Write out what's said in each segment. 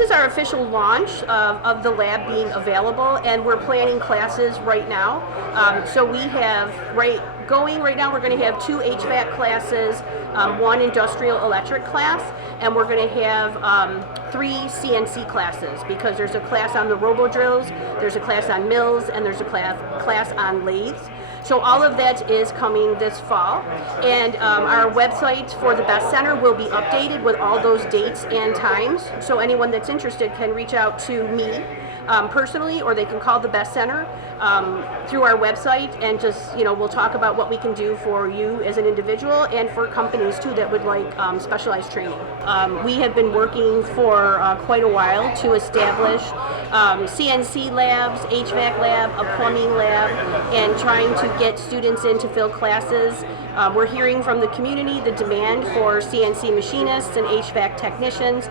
this is our official launch of the lab being available, and we're planning classes right now. So we have right now we're going to have 2 HVAC classes, 1 industrial electric class, and we're going to have 3 CNC classes, because there's a class on the robo drills, there's a class on mills, and there's a class on lathes. So all of that is coming this fall, and our website for the Best Center will be updated with all those dates and times. So anyone that's interested can reach out to me personally, or they can call the Best Center through our website, and just, we'll talk about what we can do for you as an individual and for companies too that would like specialized training. We have been working for quite a while to establish CNC labs, HVAC lab, a plumbing lab, and trying to get students in to fill classes. We're hearing from the community the demand for CNC machinists and HVAC technicians.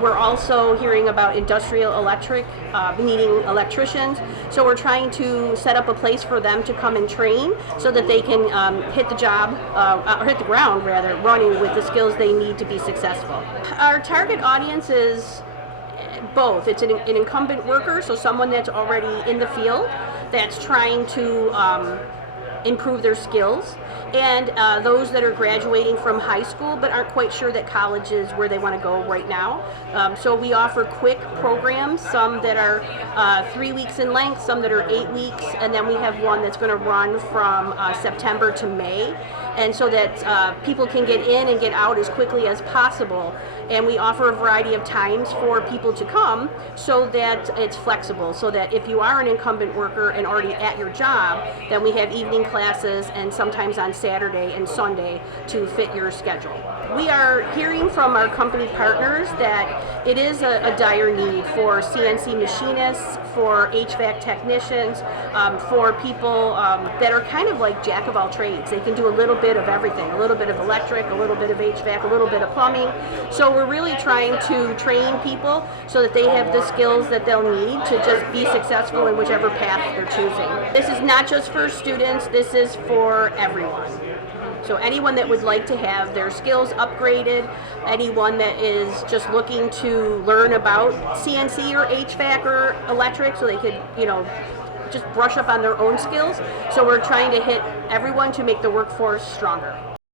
We're also hearing about industrial electric needing electricians. So we're trying to set up a place for them to come and train so that they can hit the job, or hit the ground rather, running with the skills they need to be successful. Our target audience is both. It's an incumbent worker, so someone that's already in the field that's trying to improve their skills, and those that are graduating from high school but aren't quite sure that college is where they want to go right now. So we offer quick programs, some that are 3 weeks in length, some that are 8 weeks, and then we have one that's going to run from September to May, and so that people can get in and get out as quickly as possible. And we offer a variety of times for people to come so that it's flexible, so that if you are an incumbent worker and already at your job, then we have evening classes and sometimes on Saturday and Sunday to fit your schedule. We are hearing from our company partners that it is a dire need for CNC machinists, for HVAC technicians, for people that are kind of like jack of all trades. They can do a little bit of everything, a little bit of electric, a little bit of HVAC, a little bit of plumbing. So we're really trying to train people so that they have the skills that they'll need to just be successful in whichever path they're choosing. This is not just for students, this is for everyone. So anyone that would like to have their skills upgraded, anyone that is just looking to learn about CNC or HVAC or electric so they could, just brush up on their own skills. So we're trying to hit everyone to make the workforce stronger.